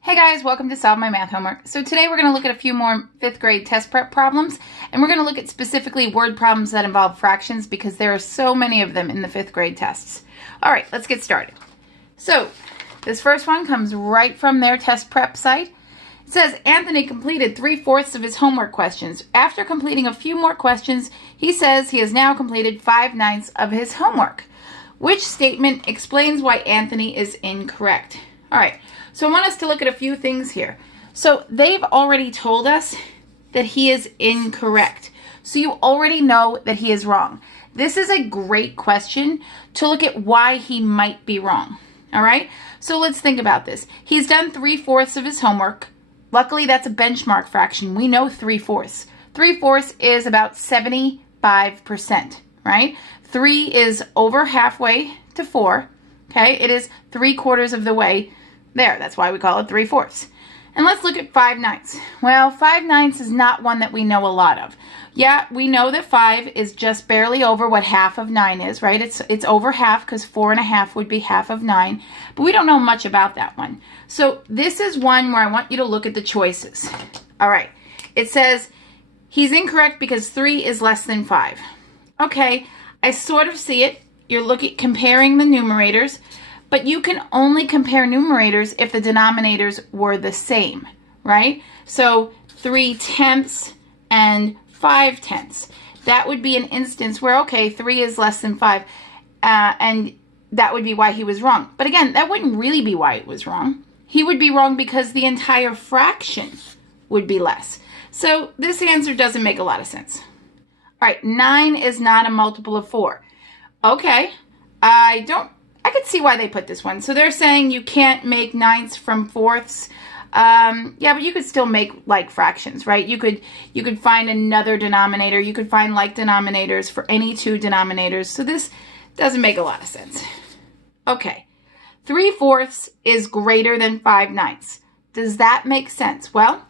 Hey guys, welcome to Solve My Math Homework. So today we're going to look at a few more 5th grade test prep problems, and we're going to look at specifically word problems that involve fractions because there are so many of them in the 5th grade tests. All right, let's get started. So this first one comes right from their test prep site. It says, Anthony completed 3/4 of his homework questions. After completing a few more questions, he says he has now completed 5/9 of his homework. Which statement explains why Anthony is incorrect? All right, so I want us to look at a few things here. So they've already told us that he is incorrect. So you already know that he is wrong. This is a great question to look at why he might be wrong. All right, so let's think about this. He's done 3/4 of his homework. Luckily, that's a benchmark fraction. We know 3/4. 3/4 is about 75%, right? 3 is over halfway to 4, okay? It is 3/4 of the way there. That's why we call it 3/4. And let's look at 5/9. Well, 5/9 is not one that we know a lot of. Yeah, we know that 5 is just barely over what half of 9 is, right? It's over half because 4.5 would be half of 9, but we don't know much about that one. So this is one where I want you to look at the choices. All right, it says he's incorrect because 3 is less than 5. Okay, I sort of see it. You're comparing the numerators, but you can only compare numerators if the denominators were the same, right? So 3/10 and 5/10. That would be an instance where, okay, 3 is less than 5, and that would be why he was wrong. But again, that wouldn't really be why it was wrong. He would be wrong because the entire fraction would be less. So this answer doesn't make a lot of sense. All right, 9 is not a multiple of 4. Okay, I could see why they put this one. So they're saying you can't make 9ths from 4ths. Yeah, but you could still make like fractions, right? You could find another denominator. You could find like denominators for any two denominators. So this doesn't make a lot of sense. Okay, 3/4 is greater than 5/9. Does that make sense? Well,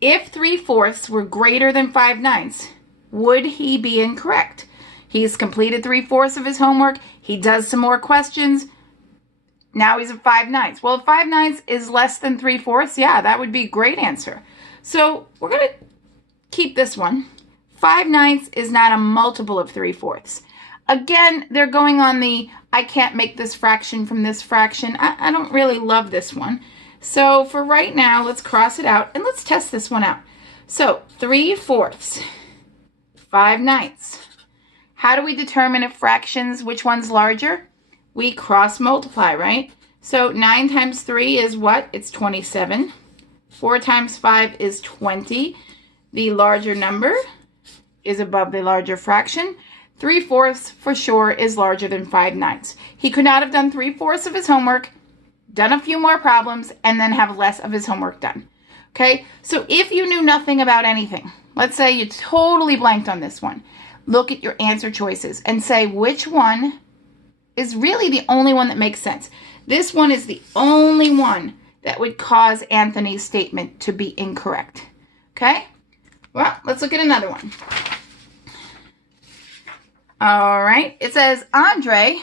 if 3/4 were greater than 5/9, would he be incorrect? He's completed 3/4 of his homework. He does some more questions. Now he's at 5/9. Well, if 5/9 is less than 3/4, yeah, that would be a great answer. So we're going to keep this one. 5/9 is not a multiple of 3/4. Again, they're going on the, I can't make this fraction from this fraction. I don't really love this one. So for right now, let's cross it out and let's test this one out. So 3/4, 5/9. How do we determine if fractions, which one's larger? We cross multiply, right? So 9 times 3 is what? It's 27. 4 times 5 is 20. The larger number is above the larger fraction. 3/4 for sure is larger than 5/9. He could not have done 3/4 of his homework, done a few more problems, and then have less of his homework done. Okay, so if you knew nothing about anything, let's say you totally blanked on this one, look at your answer choices and say which one is really the only one that makes sense. This one is the only one that would cause Anthony's statement to be incorrect. Okay? Well, let's look at another one. All right. It says Andre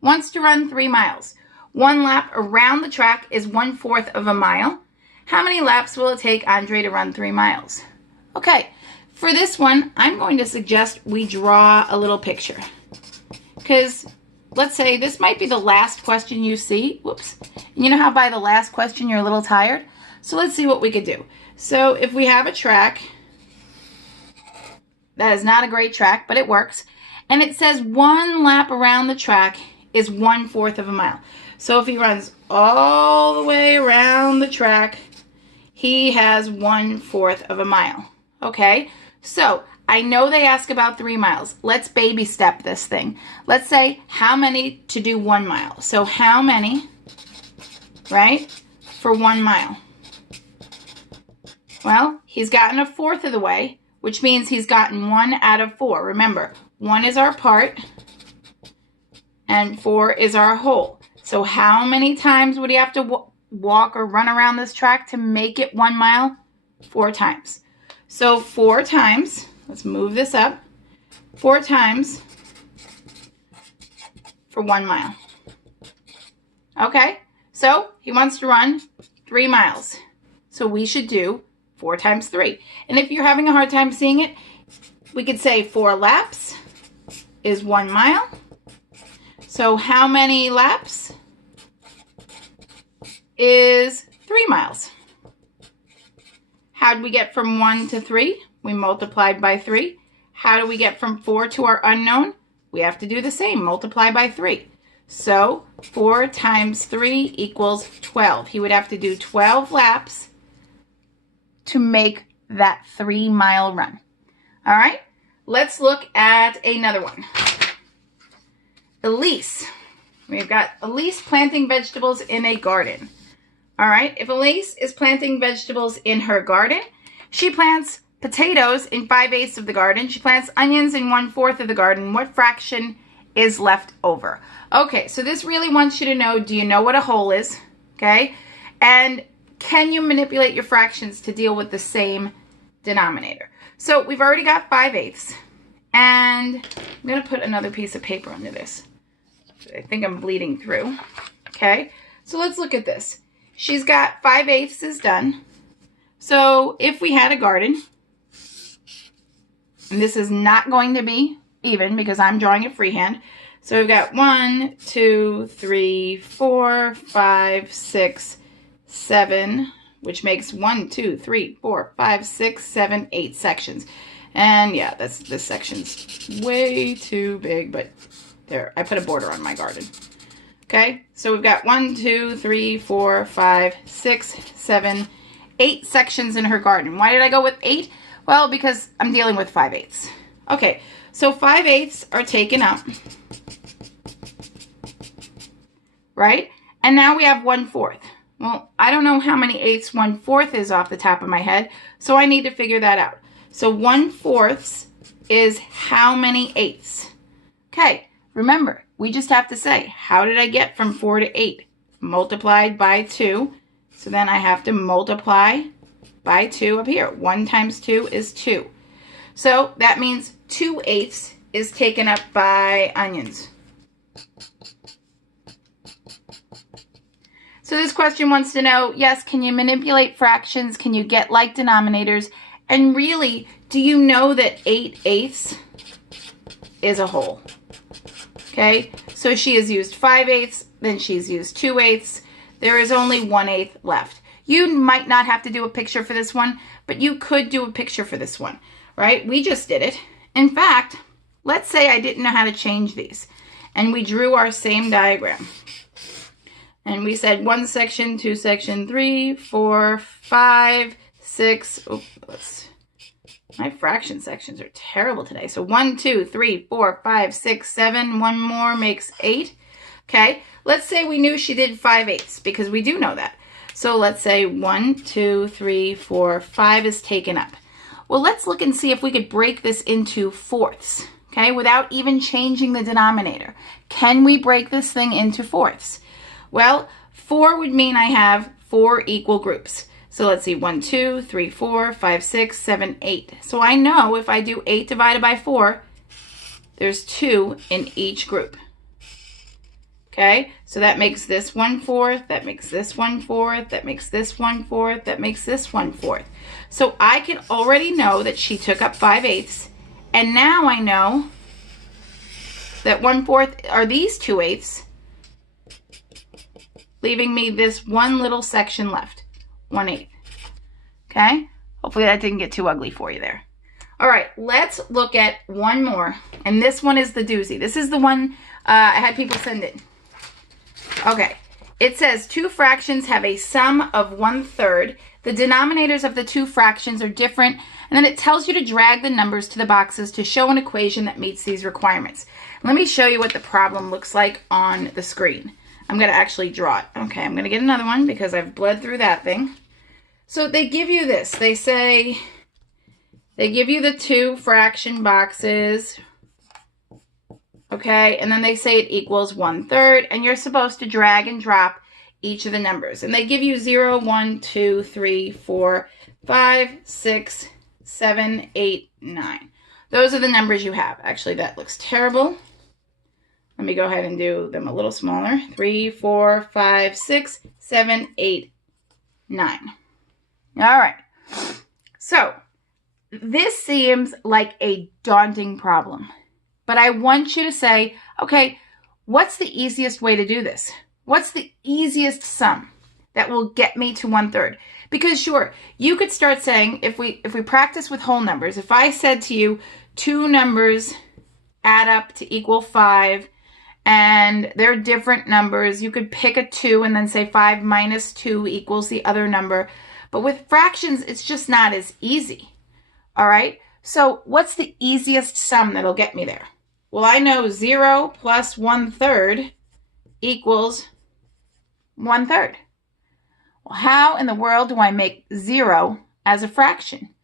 wants to run 3 miles. 1 lap around the track is 1/4 of a mile. How many laps will it take Andre to run 3 miles? Okay. For this one, I'm going to suggest we draw a little picture. Because let's say this might be the last question you see. Whoops. You know how by the last question you're a little tired? So let's see what we could do. So if we have a track, that is not a great track, but it works. And it says 1 lap around the track is 1/4 of a mile. So if he runs all the way around the track, he has 1/4 of a mile. Okay? So I know they ask about 3 miles. Let's baby step this thing. Let's say how many to do 1 mile. So how many, right, for 1 mile? Well, he's gotten 1/4 of the way, which means he's gotten 1 out of 4. Remember, 1 is our part and 4 is our whole. So how many times would he have to walk or run around this track to make it 1 mile? 4 times. So 4 times, let's move this up, 4 times for 1 mile. Okay, so he wants to run 3 miles. So we should do 4 times 3. And if you're having a hard time seeing it, we could say 4 laps is 1 mile. So how many laps is 3 miles? How did we get from 1 to 3? We multiplied by 3. How do we get from 4 to our unknown? We have to do the same, multiply by 3. So 4 times 3 equals 12. He would have to do 12 laps to make that 3-mile run. All right, let's look at another one. Elise. We've got Elise planting vegetables in a garden. All right, if Elise is planting vegetables in her garden, she plants potatoes in 5/8 of the garden. She plants onions in 1/4 of the garden. What fraction is left over? Okay, so this really wants you to know, do you know what a whole is? Okay, and can you manipulate your fractions to deal with the same denominator? So we've already got 5/8, and I'm going to put another piece of paper under this. I think I'm bleeding through. Okay, so let's look at this. She's got 5/8 is done. So if we had a garden, and this is not going to be even because I'm drawing it freehand. So we've got 1, 2, 3, 4, 5, 6, 7, which makes 1, 2, 3, 4, 5, 6, 7, 8 sections. And yeah, this section's way too big, but there, I put a border on my garden. Okay, so we've got 1, 2, 3, 4, 5, 6, 7, 8 sections in her garden. Why did I go with 8? Well, because I'm dealing with 5/8. Okay, so 5/8 are taken up, right? And now we have 1/4. Well, I don't know how many eighths 1/4 is off the top of my head, so I need to figure that out. So 1/4 is how many eighths? Okay, remember, we just have to say, how did I get from 4 to 8? Multiplied by 2. So then I have to multiply by 2 up here. 1 times 2 is 2. So that means 2/8 is taken up by onions. So this question wants to know, yes, can you manipulate fractions? Can you get like denominators? And really, do you know that 8/8 is a whole? Okay, so she has used 5/8, then she's used 2/8. There is only 1/8 left. You might not have to do a picture for this one, but you could do a picture for this one, right? We just did it. In fact, let's say I didn't know how to change these, and we drew our same diagram. And we said 1 section, 2 section, 3, 4, 5, 6. My fraction sections are terrible today. So 1, 2, 3, 4, 5, 6, 7. One more makes 8. Okay, let's say we knew she did 5/8 because we do know that. So let's say 1, 2, 3, 4, 5 is taken up. Well, let's look and see if we could break this into fourths, okay, without even changing the denominator. Can we break this thing into fourths? Well, 4 would mean I have 4 equal groups. So let's see, 1, 2, 3, 4, 5, 6, 7, 8. So I know if I do 8 divided by 4, there's 2 in each group. Okay, so that makes this 1/4, that makes this 1/4, that makes this 1/4, that makes this 1/4. So I can already know that she took up 5/8, and now I know that 1/4 are these 2/8, leaving me this one little section left, 1/8. Okay, hopefully that didn't get too ugly for you there. All right, let's look at one more, and this one is the doozy. This is the one I had people send in. Okay, it says 2 fractions have a sum of 1/3. The denominators of the 2 fractions are different, and then it tells you to drag the numbers to the boxes to show an equation that meets these requirements. Let me show you what the problem looks like on the screen. I'm going to actually draw it. Okay, I'm going to get another one because I've bled through that thing. So they give you this. They say, they give you the 2 fraction boxes. Okay, and then they say it equals 1/3, and you're supposed to drag and drop each of the numbers. And they give you 0, 1, 2, 3, 4, 5, 6, 7, 8, 9. Those are the numbers you have. Actually, that looks terrible. Let me go ahead and do them a little smaller. 3, 4, 5, 6, 7, 8, 9. All right. So this seems like a daunting problem, but I want you to say, okay, what's the easiest way to do this? What's the easiest sum that will get me to 1/3? Because sure, you could start saying, if we practice with whole numbers, if I said to you, two numbers add up to equal 5, and they're different numbers, you could pick a 2 and then say 5 minus 2 equals the other number. But with fractions, it's just not as easy. All right, so what's the easiest sum that'll get me there? Well, I know 0 plus 1/3 equals 1/3. Well, how in the world do I make 0 as a fraction?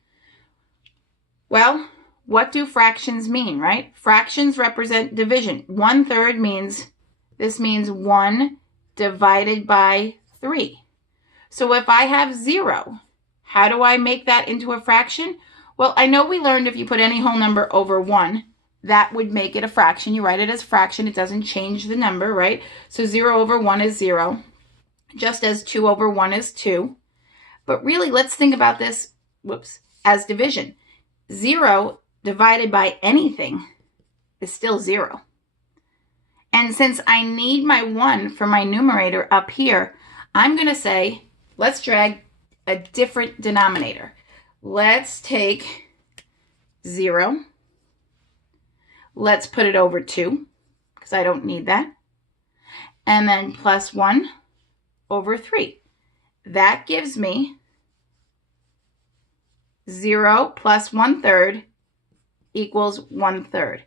Well, what do fractions mean, right? Fractions represent division. 1/3 means, this means 1 divided by 3. So if I have 0, how do I make that into a fraction? Well, I know we learned if you put any whole number over 1, that would make it a fraction. You write it as fraction. It doesn't change the number, right? So 0 over 1 is 0, just as 2 over 1 is 2. But really, let's think about this, as division. 0 divided by anything is still 0. And since I need my 1 for my numerator up here, I'm going to say, let's drag a different denominator. Let's take 0. Let's put it over 2, because I don't need that. And then plus 1 over 3. That gives me 0 plus 1/3 equals 1/3.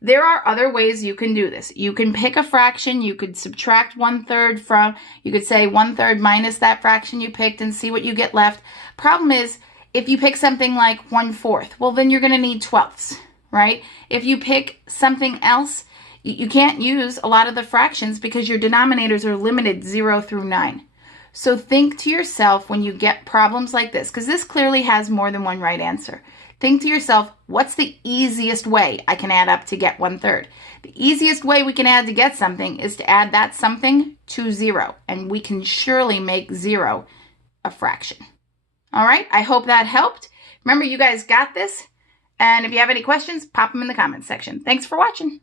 There are other ways you can do this. You can pick a fraction. You could subtract 1/3 from, you could say 1/3 minus that fraction you picked and see what you get left. Problem is, if you pick something like 1/4, well, then you're going to need 12ths, right? If you pick something else, you can't use a lot of the fractions because your denominators are limited 0 through 9. So think to yourself when you get problems like this, because this clearly has more than one right answer. Think to yourself, what's the easiest way I can add up to get 1/3? The easiest way we can add to get something is to add that something to 0, and we can surely make 0 a fraction. All right, I hope that helped. Remember, you guys got this, and if you have any questions, pop them in the comments section. Thanks for watching.